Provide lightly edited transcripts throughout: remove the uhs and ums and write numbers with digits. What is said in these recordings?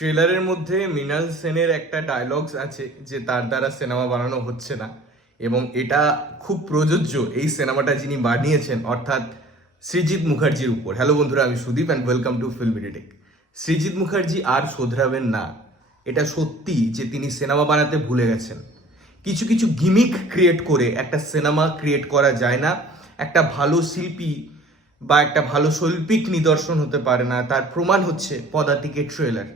ট্রেলারের মধ্যে মৃণাল সেনের একটা ডায়লগস আছে যে তার দ্বারা সিনেমা বানানো হচ্ছে না, এবং এটা খুব প্রযোজ্য এই সিনেমাটা যিনি বানিয়েছেন অর্থাৎ সৃজিত মুখার্জির উপর। হ্যালো বন্ধুরা, আমি Sudip and welcome to film editing. Srijit Mukherjee আর শোধরাবেন না। এটা সত্যি যে তিনি সিনেমা বানাতে ভুলে গেছেন। কিছু কিছু গিমিক ক্রিয়েট করে একটা সিনেমা ক্রিয়েট করা যায় না। একটা ভালো শিল্পী বা একটা ভালো শৈল্পিক নিদর্শন হতে পারে না, তার প্রমাণ হচ্ছে পদাতিকের ট্রেলার।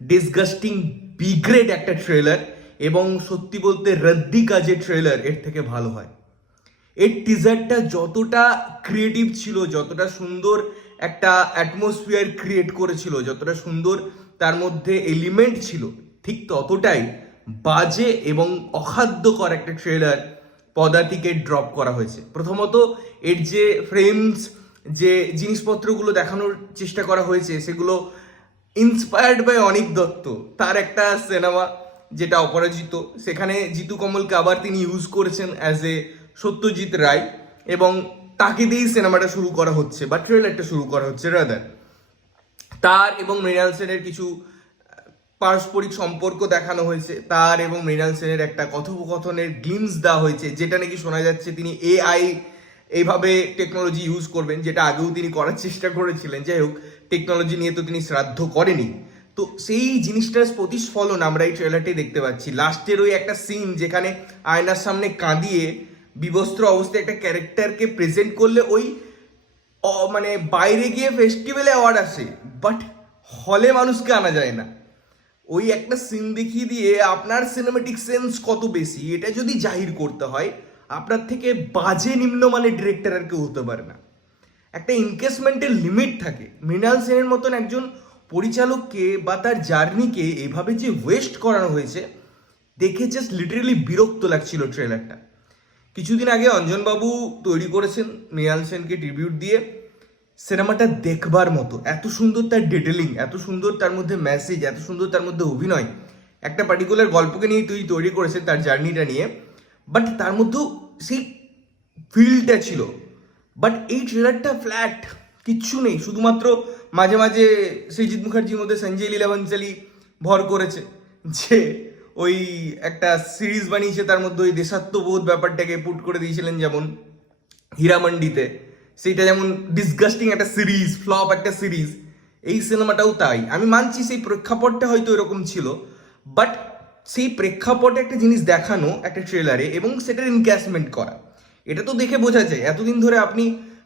ডিসগাস্টিং বিগ্রেড একটা ট্রেলার, এবং সত্যি বলতে রদ্দি কাজের ট্রেলার এর থেকে ভালো হয়। এর টিজারটা যতটা ক্রিয়েটিভ ছিল, যতটা সুন্দর একটা অ্যাটমসফিয়ার ক্রিয়েট করেছিল, যতটা সুন্দর তার মধ্যে এলিমেন্ট ছিল, ঠিক ততটাই বাজে এবং অখাদ্যকর একটা ট্রেলার পদাতিকে ড্রপ করা হয়েছে। প্রথমত এর যে ফ্রেমস, যে জিনিসপত্রগুলো দেখানোর চেষ্টা করা হয়েছে সেগুলো ইন্সপায়ার্ড বাই অনিক দত্ত, তার একটা সিনেমা যেটা অপরাজিত। সেখানে জিতু কমলকে আবার তিনি ইউজ করেছেন অ্যাজ এ সত্যজিৎ রায়, এবং তাকে দিয়েই সিনেমাটা শুরু করা হচ্ছে বা ট্রেলারটা শুরু করা হচ্ছে। রাদার তার এবং মৃণাল সেনের কিছু পারস্পরিক সম্পর্ক দেখানো হয়েছে, তার এবং মৃণাল সেনের একটা কথোপকথনের গ্লিমস দেওয়া হয়েছে, যেটা নাকি শোনা যাচ্ছে তিনি এআই এইভাবে টেকনোলজি ইউজ করবেন, যেটা আগেও তিনি করার চেষ্টা করেছিলেন। যাই হোক, টেকনোলজি নিয়ে তো তিনি শ্রাদ্ধ করেনি, তো সেই জিনিসটার প্রতিস্ফলন আমরা এই ট্রেলারটাই দেখতে পাচ্ছি। লাস্টের ওই একটা সিন যেখানে আয়নার সামনে কাঁদিয়ে বিবস্ত্র অবস্থায় একটা ক্যারেক্টারকে প্রেজেন্ট করলে ওই মানে বাইরে গিয়ে ফেস্টিভ্যালে অ্যাওয়ার্ড আসে, বাট হলে মানুষকে আনা যায় না। ওই একটা সিন দেখিয়ে দিয়ে আপনার সিনেমেটিক সেন্স কত বেশি, এটা যদি জাহির করতে হয়, আপনার থেকে বাজে নিম্নমানের ডিরেক্টর আর কেউ হতে পারে না। একটা ইনভেস্টমেন্টের লিমিট থাকে। মৃণাল সেনের মতন একজন পরিচালককে বা তার জার্নিকে এভাবে যে ওয়েস্ট করানো হয়েছে, দেখে জাস্ট লিটারেলি বিরক্ত লাগছিল ট্রেলারটা। কিছুদিন আগে অঞ্জনবাবু তৈরি করেছেন মৃণাল সেনকে ট্রিবিউট দিয়ে। সিনেমাটা দেখবার মতো, এত সুন্দর তার ডিটেলিং, এত সুন্দর তার মধ্যে মেসেজ, এত সুন্দর তার মধ্যে অভিনয়। একটা পার্টিকুলার গল্পকে নিয়ে তৈরি করেছেন, তার জার্নিটা নিয়ে, বাট তার মধ্যেও সেই ফিলটা ছিল। বাট এই ট্রেলারটা ফ্ল্যাট, কিচ্ছু নেই। শুধুমাত্র মাঝে মাঝে সৃজিত মুখার্জির মধ্যে সঞ্জয় লীলা বনসালি ভর করেছে, যে ওই একটা সিরিজ বানিয়েছে, তার মধ্যে ওই দেশাত্মবোধ ব্যাপারটাকে পুট করে দিয়েছিলেন, যেমন হীরামান্ডিতে। সেইটা যেমন ডিসগাস্টিং একটা সিরিজ, ফ্লপ একটা সিরিজ, এই সিনেমাটাও তাই। আমি মানছি সেই প্রেক্ষাপটটা হয়তো এরকম ছিল, বাট সেই প্রেক্ষাপটে একটা জিনিস দেখানো একটা ট্রেলারে এবং সেটার এনগেজমেন্ট করা, এটা তো দেখে বোঝা যায়। এতদিন ধরে আপনি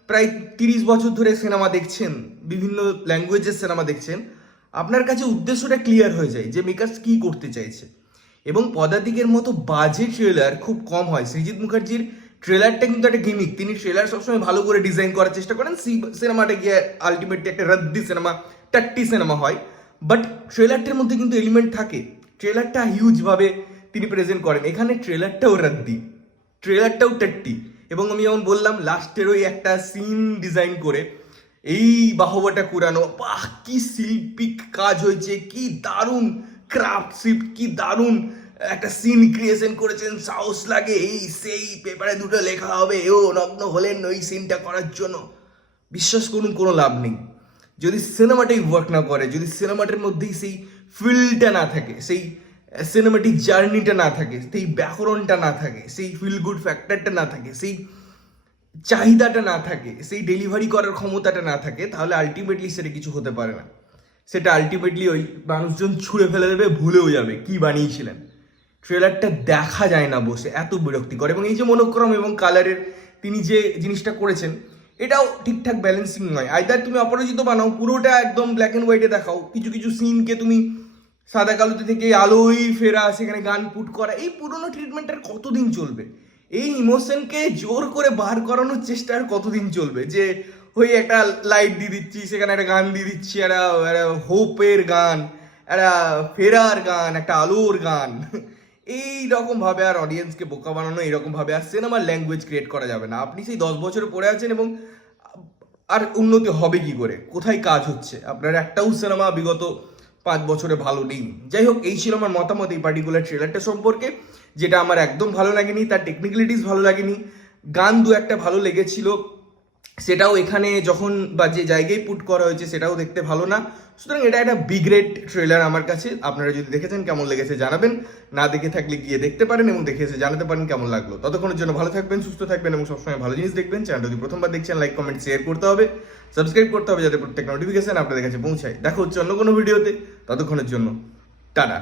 প্রায় 30 বছর ধরে সিনেমা দেখছেন, বিভিন্ন ল্যাঙ্গুয়েজের সিনেমা দেখছেন, আপনার কাছে উদ্দেশ্যটা ক্লিয়ার হয়ে যায় যে মেকার্স কি করতে চাইছে। এবং পদাতিকের মতো বাজে ট্রেলার খুব কম হয়। সৃজিত মুখার্জির ট্রেলারটা কিন্তু একটা গিমিক, তিনি ট্রেলার সবসময় ভালো করে ডিজাইন করার চেষ্টা করেন, সিনেমাটা গিয়ে আলটিমেটলি একটা রদ্দি সিনেমা, টাট্টি সিনেমা হয়। বাট ট্রেলারটার মধ্যে কিন্তু এলিমেন্ট থাকে, ট্রেলারটা হিউজভাবে তিনি প্রেজেন্ট করেন। এখানে ট্রেলারটাও রদ্দি, ট্রেলারটাও টাট্টি, এবং আমি যেমন বললাম লাস্টের ওই একটা সিন ডিজাইন করে এই বাহবাটা কুরানো, বাহ কি শিল্পিক কাজ হয়েছে, কি দারুণ ক্রাফটশিপ, কি দারুণ একটা সিন ক্রিয়েশন করেছেন। সাহস লাগে এই সেই পেপারে দুটো লেখা হবে ও নগ্ন হলেন ওই সিনটা করার জন্য। বিশ্বাস করুন, কোনো লাভ নেই যদি সিনেমাটাই ওয়ার্ক না করে, যদি সিনেমাটার মধ্যেই সেই ফিলটা না থাকে, সেই সিনেমাটিক জার্নিটা না থাকে, সেই ব্যাকরণটা না থাকে, সেই ফিল গুড ফ্যাক্টরটা না থাকে, সেই চাহিদাটা না থাকে, সেই ডেলিভারি করার ক্ষমতাটা না থাকে, তাহলে আলটিমেটলি সেটা কিছু হতে পারে না। সেটা আলটিমেটলি ওই মানুষজন ছুঁড়ে ফেলে দেবে, ভুলেও যাবে কি বানিয়েছিলেন। ট্রেলারটা দেখা যায় না বসে, এত বিরক্তিকর। এবং এই যে মনোক্রম এবং কালারের তিনি যে জিনিসটা করেছেন, এটাও ঠিকঠাক ব্যালেন্সিং নয়। আইদার তুমি অপরাজিত বানাও, পুরোটা একদম ব্ল্যাক অ্যান্ড হোয়াইটে দেখাও, কিছু কিছু সিনকে তুমি সাদা কালোতে থেকে আলোই ফেরা, সেখানে গান পুট করা, এই পুরোনো ট্রিটমেন্টটার কতদিন চলবে? এই ইমোশনকে জোর করে বার করানোর চেষ্টা আর কতদিন চলবে? যে ওই একটা লাইট দিয়ে দিচ্ছি, সেখানে একটা গান দিয়ে দিচ্ছি, একটা হোপের গান, একটা ফেরার গান, একটা আলোর গান, এই রকম ভাবে আর অডিয়েন্সকে বোকা বানানো, এইরকম ভাবে আর সিনেমার ল্যাঙ্গুয়েজ ক্রিয়েট করা যাবে না। আপনি সেই 10 বছরে পড়ে আছেন, এবং আর উন্নতি হবে কি করে? কোথায় কাজ হচ্ছে? আপনার একটাও সিনেমা বিগত 5 বছরে ভালো নেই। যাই হোক, এই ছিল আমার মতামত এই পার্টিকুলার ট্রেলারটা সম্পর্কে, যেটা আমার একদম ভালো লাগেনি। তার টেকনিক্যালিটিস ভালো লাগেনি, গান দু একটা ভালো লেগেছিল, সেটাও এখানে যখন বা যে জায়গায় পুট করা হয়েছে সেটাও দেখতে ভালো না। সুতরাং এটা একটা বিগ্রেড ট্রেলার আমার কাছে। আপনারা যদি দেখেছেন কেমন লেগেছে জানাবেন, না দেখে থাকলে গিয়ে দেখতে পারেন এবং দেখে এসে জানাতে পারেন কেমন লাগলো। ততক্ষণের জন্য ভালো থাকবেন, সুস্থ থাকবেন এবং সবসময় ভালো জিনিস দেখবেন। চ্যানেলটা যদি প্রথমবার দেখছেন লাইক কমেন্ট শেয়ার করতে হবে, সাবস্ক্রাইব করতে হবে যাতে প্রত্যেক নোটিফিকেশন আপনাদের কাছে পৌঁছায়। দেখা হচ্ছে অন্য কোনো ভিডিওতে, ততক্ষণের জন্য টাটা।